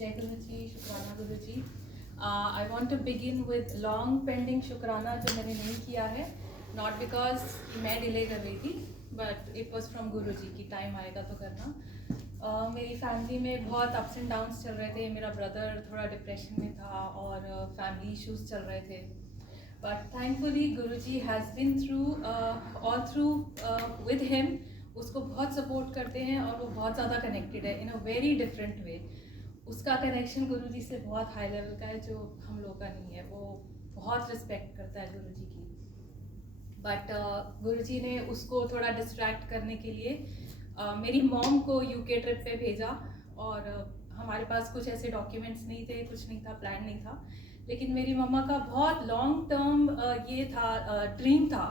Jai Guruji, Shukrana Guruji. I want to begin with long pending शुक्राना जो मैंने नहीं किया है, not because मैं डिले कर रही थी, but it was from गुरुजी की टाइम आएगा तो करना. मेरी फैमिली में बहुत अप्स एंड डाउन्स चल रहे थे. मेरा ब्रदर थोड़ा डिप्रेशन में था और फैमिली इश्यूज चल रहे थे. But thankfully Guruji has been through all through with him. उसको बहुत सपोर्ट करते हैं और वो बहुत ज़्यादा कनेक्टेड है इन अ वेरी डिफरेंट वे. उसका कनेक्शन गुरुजी से बहुत हाई लेवल का है जो हम लोग का नहीं है. वो बहुत रिस्पेक्ट करता है गुरुजी की. बट गुरुजी ने उसको थोड़ा डिस्ट्रैक्ट करने के लिए मेरी मॉम को यूके ट्रिप पे भेजा. और हमारे पास कुछ ऐसे डॉक्यूमेंट्स नहीं थे, कुछ नहीं था, प्लान नहीं था. लेकिन मेरी मम्मा का बहुत लॉन्ग टर्म ये था, ड्रीम था.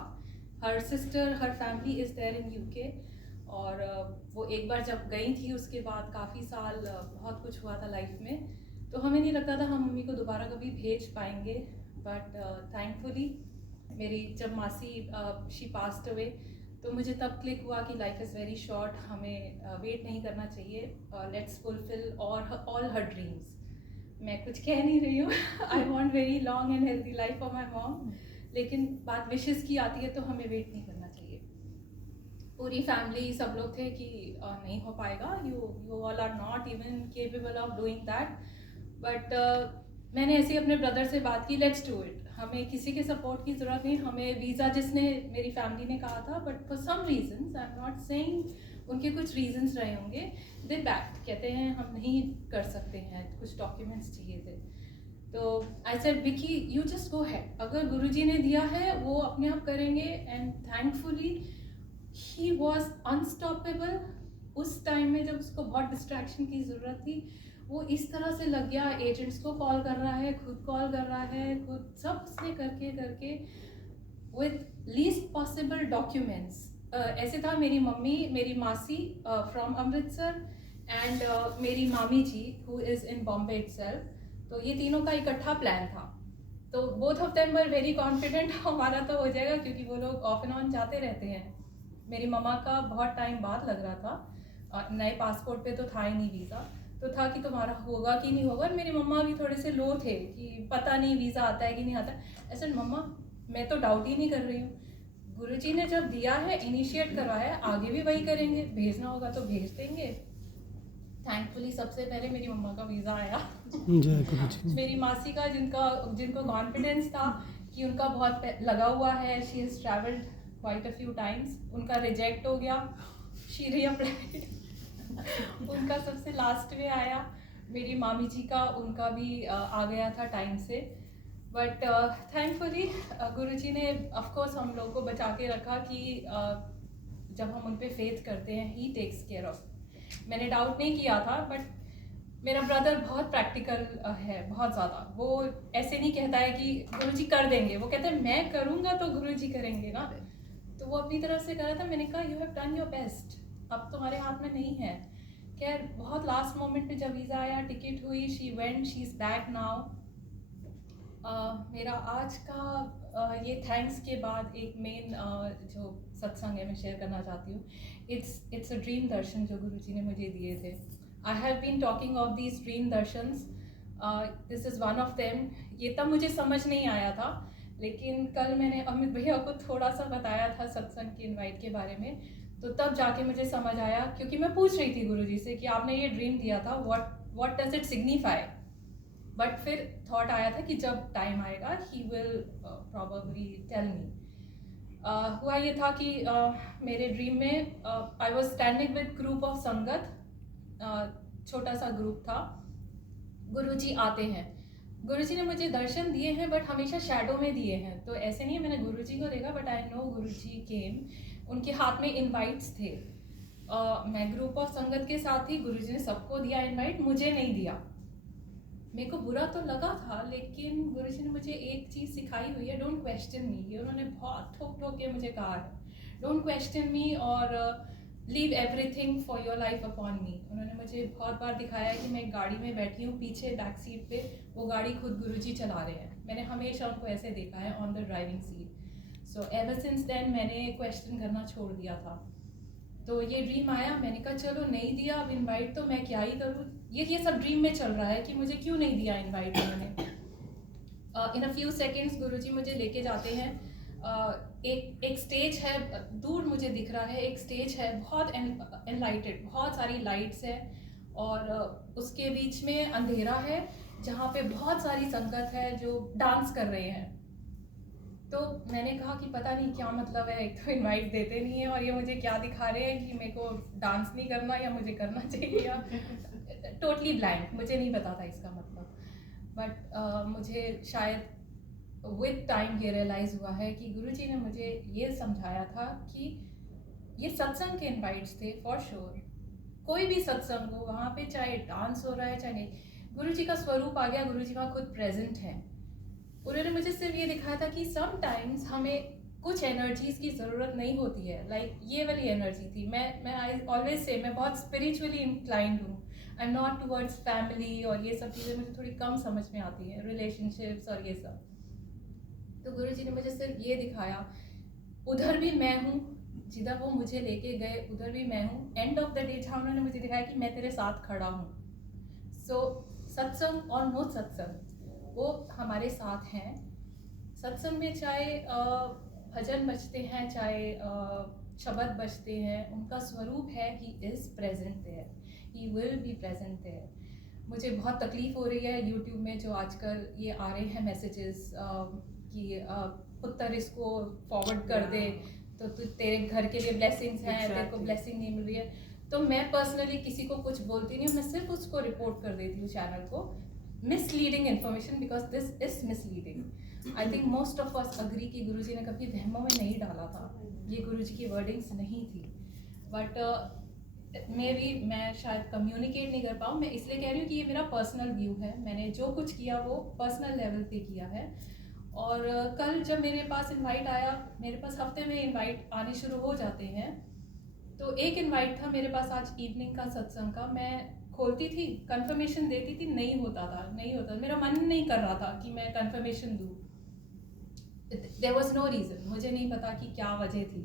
Her sister, her family is there in UK. और वो एक बार जब गई थी उसके बाद काफ़ी साल बहुत कुछ हुआ था लाइफ में. तो हमें नहीं लगता था हम मम्मी को दोबारा कभी भेज पाएंगे. बट थैंकफुली मेरी जब मासी शी पास्ट अवे तो मुझे तब क्लिक हुआ कि लाइफ इज़ वेरी शॉर्ट. हमें वेट नहीं करना चाहिए. Let's fulfil all her dreams. मैं कुछ कह नहीं रही हूँ. I want very long and healthy life for my mom. लेकिन बात विशेज़ की आती है तो हमें वेट नहीं करना चाहिए. पूरी फैमिली सब लोग थे कि नहीं हो पाएगा, you all are not even capable of doing that. But मैंने ऐसे ही अपने ब्रदर से बात की, लेट्स डू इट. हमें किसी के सपोर्ट की ज़रूरत नहीं. हमें वीज़ा जिसने मेरी फैमिली ने कहा था, but for some reasons, I am not saying उनके कुछ रीजंस रहे होंगे, दे बैक्ड. कहते हैं हम नहीं कर सकते हैं, कुछ डॉक्यूमेंट्स चाहिए थे. तो I said Vicky you just go had. अगर गुरुजी ने दिया है वो अपने आप करेंगे. And thankfully he was unstoppable. उस टाइम में जब उसको बहुत डिस्ट्रैक्शन की ज़रूरत थी वो इस तरह से लग गया. एजेंट्स को कॉल कर रहा है, खुद कॉल कर रहा है, खुद सब उसने करके करके विथ लीस्ट पॉसिबल डॉक्यूमेंट्स. ऐसे था, मेरी मम्मी, मेरी मासी फ्रॉम अमृतसर एंड मेरी मामी जी who is in Bombay itself. तो ये तीनों का इकट्ठा प्लान था. तो both of them were very confident हमारा तो हो जाएगा, क्योंकि वो लोग ऑफ एंड ऑन जाते रहते हैं. मेरी मम्मा का बहुत टाइम बाद लग रहा था. नए पासपोर्ट पे तो था ही नहीं वीज़ा. तो था कि तुम्हारा होगा कि नहीं होगा. मेरी मम्मा भी थोड़े से लो थे कि पता नहीं वीज़ा आता है कि नहीं आता. ऐसे मम्मा मैं तो डाउट ही नहीं कर रही हूँ. गुरुजी ने जब दिया है, इनिशिएट करवाया है, आगे भी वही करेंगे. भेजना होगा तो भेज देंगे. थैंकफुली सबसे पहले मेरी मम्मा का वीज़ा आया. मेरी मासी का, जिनको कॉन्फिडेंस था कि उनका बहुत लगा हुआ है, she has travelled quite a few times, उनका रिजेक्ट हो गया. शी रीअप्लाइड. उनका सबसे लास्ट में आया. मेरी मामी जी का, उनका भी आ गया था टाइम से. बट थैंकफुली गुरुजी ने ऑफकोर्स हम लोग को बचा के रखा कि जब हम उन पे फेथ करते हैं ही टेक्स केयर ऑफ. मैंने डाउट नहीं किया था. बट मेरा ब्रदर बहुत प्रैक्टिकल है, बहुत ज़्यादा. वो ऐसे नहीं कहता है कि गुरुजी कर देंगे. वो कहते हैं मैं करूँगा तो गुरुजी करेंगे ना. तो वो अपनी तरफ से कर रहा था. मैंने कहा you have done your best, अब तुम्हारे हाथ में नहीं है. खैर बहुत लास्ट मोमेंट पे जब वीज़ा आया, टिकट हुई, she went, she is back now. मेरा आज का ये थैंक्स के बाद एक मेन जो सत्संग है मैं शेयर करना चाहती हूँ. इट्स अ ड्रीम दर्शन जो गुरुजी ने मुझे दिए थे. I have been talking of these dream darshans. This is one of them. ये तब मुझे समझ नहीं आया था, लेकिन कल मैंने अमित भैया को थोड़ा सा बताया था सत्संग की इनवाइट के बारे में. तो तब जाके मुझे समझ आया, क्योंकि मैं पूछ रही थी गुरुजी से कि आपने ये ड्रीम दिया था, what does it signify. But फिर थॉट आया था कि जब टाइम आएगा he will probably tell me. हुआ ये था कि मेरे ड्रीम में I was standing with group of संगत. छोटा सा ग्रुप था. गुरुजी आते हैं. गुरुजी ने मुझे दर्शन दिए हैं, बट हमेशा शैडो में दिए हैं. तो ऐसे नहीं है मैंने गुरुजी को देखा, बट आई नो गुरुजी केम. उनके हाथ में इनवाइट्स थे. मैं ग्रुप ऑफ संगत के साथ ही, गुरुजी ने सबको दिया इनवाइट, मुझे नहीं दिया. मेरे को बुरा तो लगा था, लेकिन गुरुजी ने मुझे एक चीज़ सिखाई हुई है, डोंट क्वेश्चन मी. ये उन्होंने बहुत ठोक ठोक के मुझे कहा है, डोंट क्वेश्चन मी और leave everything for your life upon मी. उन्होंने मुझे बहुत बार दिखाया है कि मैं गाड़ी में बैठी हूँ, पीछे बैक सीट पे वो गाड़ी खुद गुरुजी चला रहे हैं. मैंने हमेशा उनको ऐसे देखा है on the driving seat. So ever since then मैंने क्वेश्चन करना छोड़ दिया था. तो ये ड्रीम आया, मैंने कहा चलो नहीं दिया अब इनवाइट तो मैं क्या ही करूँ. ये सब ड्रीम में चल रहा है कि मुझे क्यों नहीं दिया इनवाइट उन्होंने। इन अ फ्यू सेकेंड्स गुरुजी मुझे लेके जाते हैं। एक स्टेज है, दूर मुझे दिख रहा है, एक स्टेज है बहुत एनलाइटेड, बहुत सारी लाइट्स है, और उसके बीच में अंधेरा है जहाँ पे बहुत सारी संगत है जो डांस कर रहे हैं। तो मैंने कहा कि पता नहीं क्या मतलब है, एक तो इनवाइट देते नहीं है और ये मुझे क्या दिखा रहे हैं कि मेरे को डांस नहीं करना या मुझे करना चाहिए, या टोटली ब्लैंक, मुझे नहीं पता था इसका मतलब। बट मुझे शायद विद टाइम ये रियलाइज़ हुआ है कि गुरुजी ने मुझे ये समझाया था कि ये सत्संग के इनवाइट्स थे फॉर श्योर। कोई भी सत्संग हो, वहाँ पे चाहे डांस हो रहा है चाहे नहीं, गुरुजी का स्वरूप आ गया, गुरुजी वहाँ खुद प्रेजेंट है। उन्होंने मुझे सिर्फ ये दिखाया था कि समटाइम्स हमें कुछ एनर्जीज की ज़रूरत नहीं होती है। लाइक ये वाली एनर्जी थी। मैं आई ऑलवेज से मैं बहुत स्पिरिचुअली इंक्लाइंड हूँ। आई एम नॉट टुवर्ड्स फैमिली, और ये सब चीज़ें मुझे थोड़ी कम समझ में आती है, रिलेशनशिप्स और ये सब। तो गुरुजी ने मुझे सिर्फ ये दिखाया, उधर भी मैं हूँ, जिधर वो मुझे लेके गए उधर भी मैं हूँ। एंड ऑफ द डे जहाँ उन्होंने मुझे दिखाया कि मैं तेरे साथ खड़ा हूँ। सो सत्संग और नो सत्संग वो हमारे साथ हैं। सत्संग में चाहे भजन बजते हैं, चाहे शब्द बजते हैं, उनका स्वरूप है he is present there, he will be present there. मुझे बहुत तकलीफ़ हो रही है यूट्यूब में जो आजकल ये आ रहे हैं मैसेजेस कि पुत्र इसको फॉरवर्ड कर दे तो तेरे घर के लिए ब्लेसिंग्स हैं, तेरे को ब्लेसिंग नहीं मिल रही है। तो मैं पर्सनली किसी को कुछ बोलती नहीं हूँ, मैं सिर्फ उसको रिपोर्ट कर देती हूँ चैनल को, misleading information, because this is misleading. I think most of us agree कि गुरुजी ने कभी वहमों में नहीं डाला था, ये गुरुजी की वर्डिंग्स नहीं थी। बट मे बी मैं शायद कम्युनिकेट नहीं कर पाऊँ, मैं इसलिए कह रही हूँ कि ये मेरा पर्सनल व्यू है, मैंने जो कुछ किया वो पर्सनल लेवल पे किया है। और कल जब मेरे पास इनवाइट आया, मेरे पास हफ्ते में इनवाइट आने शुरू हो जाते हैं, तो एक इनवाइट था मेरे पास आज इवनिंग का सत्संग का। मैं खोलती थी, कंफर्मेशन देती थी, नहीं होता, मेरा मन नहीं कर रहा था कि मैं कंफर्मेशन दूँ। देयर वाज नो रीज़न, मुझे नहीं पता कि क्या वजह थी।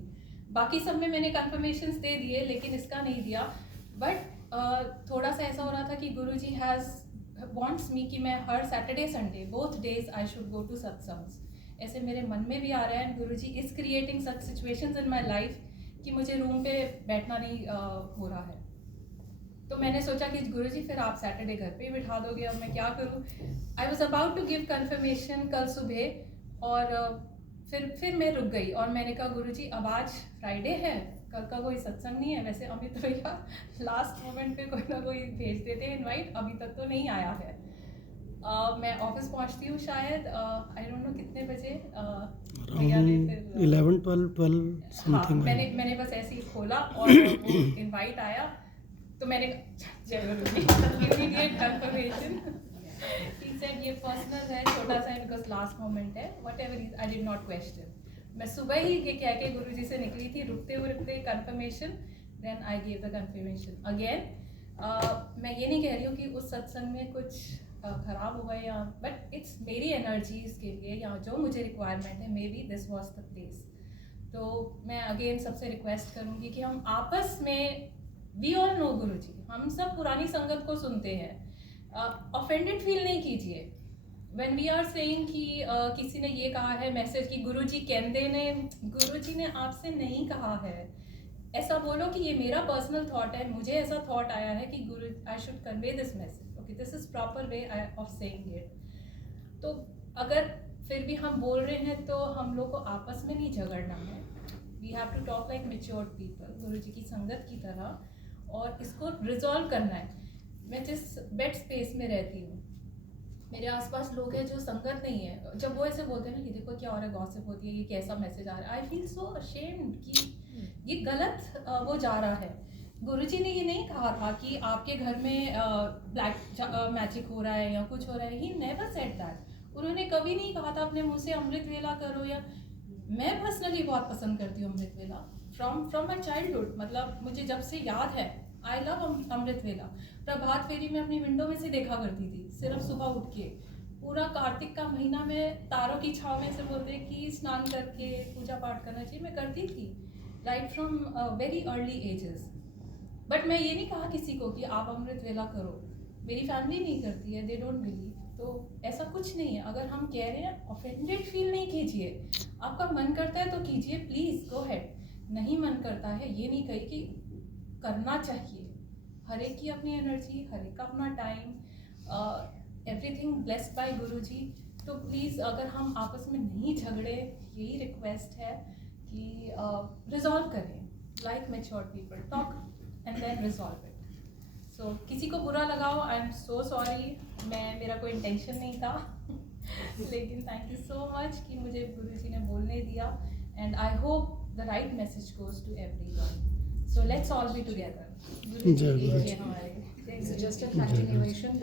बाकी सब में मैंने कंफर्मेशंस दे दिए लेकिन इसका नहीं दिया। बट थोड़ा सा ऐसा हो रहा था कि गुरुजी हैज़ वॉन्ट्स मी कि मैं हर Saturday Sunday both days I should go to satsangs. ऐसे मेरे मन में भी आ रहा है, Guruji is creating such situations in my life कि मुझे रूम पे बैठना नहीं हो रहा है। तो मैंने सोचा कि गुरुजी फिर आप सैटरडे घर पे ही बिठा दोगे, अब मैं क्या करूँ। I was about to give confirmation कल सुबह, और फिर मैं रुक गई और मैंने कहा गुरुजी अब आज फ्राइडे है, कल का कोई सत्संग नहीं है। वैसे अमित भैया लास्ट मोमेंट पे कोई ना कोई भेज देते हैं इनवाइट, अभी तक तो नहीं आया है। मैं ऑफिस पहुंचती हूँ शायद आई डोंट नो कितने बजे, भैया ने फिर 11-12 समथिंग। मैंने बस ऐसे ही खोला और वो इनवाइट आया, तो मैंने इमीडिएट कंफर्मेशन। He said ये पर्सनल है, छोटा सा है, बिकॉज लास्ट मोमेंट है, whatever is, I did not question. मैं सुबह ही ये कह के गुरुजी से निकली थी, रुकते हुए confirmation, then I give the confirmation again. मैं ये नहीं कह रही हूँ कि उस सत्संग में कुछ खराब हुआ या, बट इट्स मेरी एनर्जीज के लिए या जो मुझे रिक्वायरमेंट है, may be this was the place. तो मैं अगेन सबसे रिक्वेस्ट करूँगी कि हम आपस में, वी ऑल नो गुरुजी, हम सब पुरानी संगत को सुनते हैं, ऑफेंडेड फील नहीं कीजिए व्हेन वी आर सेइंग कि किसी ने ये कहा है मैसेज कि गुरुजी गुरुजी ने आपसे नहीं कहा है। ऐसा बोलो कि ये मेरा पर्सनल थॉट है, मुझे ऐसा थॉट आया है कि गुरु I should convey this message, okay this is proper way of saying it. तो अगर फिर भी हम बोल रहे हैं तो हम लोग को आपस में नहीं झगड़ना है, we have to talk like matured people, Guruji की संगत की तरह, और इसको रिजॉल्व करना है। मैं जिस बेड स्पेस में रहती हूँ, मेरे आसपास लोग हैं जो संगत नहीं है, जब वो ऐसे बोलते हैं ना कि देखो क्या हो रहा है, गॉसिप होती है, ये कैसा मैसेज आ रहा है, आई फील सो अशेम्ड कि ये गलत वो जा रहा है। गुरुजी ने ये नहीं कहा था कि आपके घर में ब्लैक मैजिक हो रहा है या कुछ हो रहा है, ही नेवर सेड दैट। उन्होंने कभी नहीं कहा था अपने मुँह से अमृत वेला करो, या मैं पर्सनली बहुत पसंद करती हूँ अमृत वेला फ्रॉम माई चाइल्डहुड, मतलब मुझे जब से याद है आई लव अमृत वेला। प्रभात फेरी में अपनी विंडो में से देखा करती थी, सिर्फ सुबह उठ के। पूरा कार्तिक का महीना में तारों की छाव में से बोलते कि स्नान करके पूजा पाठ करना चाहिए, मैं करती थी right from very early ages. But मैं ये नहीं कहा किसी को कि आप अमृत वेला करो, मेरी फैमिली नहीं करती है, दे डोंट बिलीव। तो ऐसा कुछ नहीं है, अगर हम कह रहे हैं ऑफेंडेड फील नहीं कीजिए, आपका मन करता है तो कीजिए, प्लीज़ गो हेड। नहीं मन करता है ये नहीं कही कि करना चाहिए, हर एक की अपनी एनर्जी, हर एक का अपना टाइम, एवरीथिंग ब्लेस्ड बाय गुरुजी। तो प्लीज़ अगर हम आपस में नहीं झगड़े, यही रिक्वेस्ट है कि रिजॉल्व करें, like mature people talk and then resolve it. So किसी को बुरा लगाओ, आई एम सो सॉरी, मेरा कोई इंटेंशन नहीं था लेकिन थैंक यू सो मच कि मुझे गुरुजी ने बोलने दिया, and I hope the right message goes to everyone. So let's all be together. Guruji जय कीजिए गुरुजी। हमारे, जय So Guruji. just a continuation.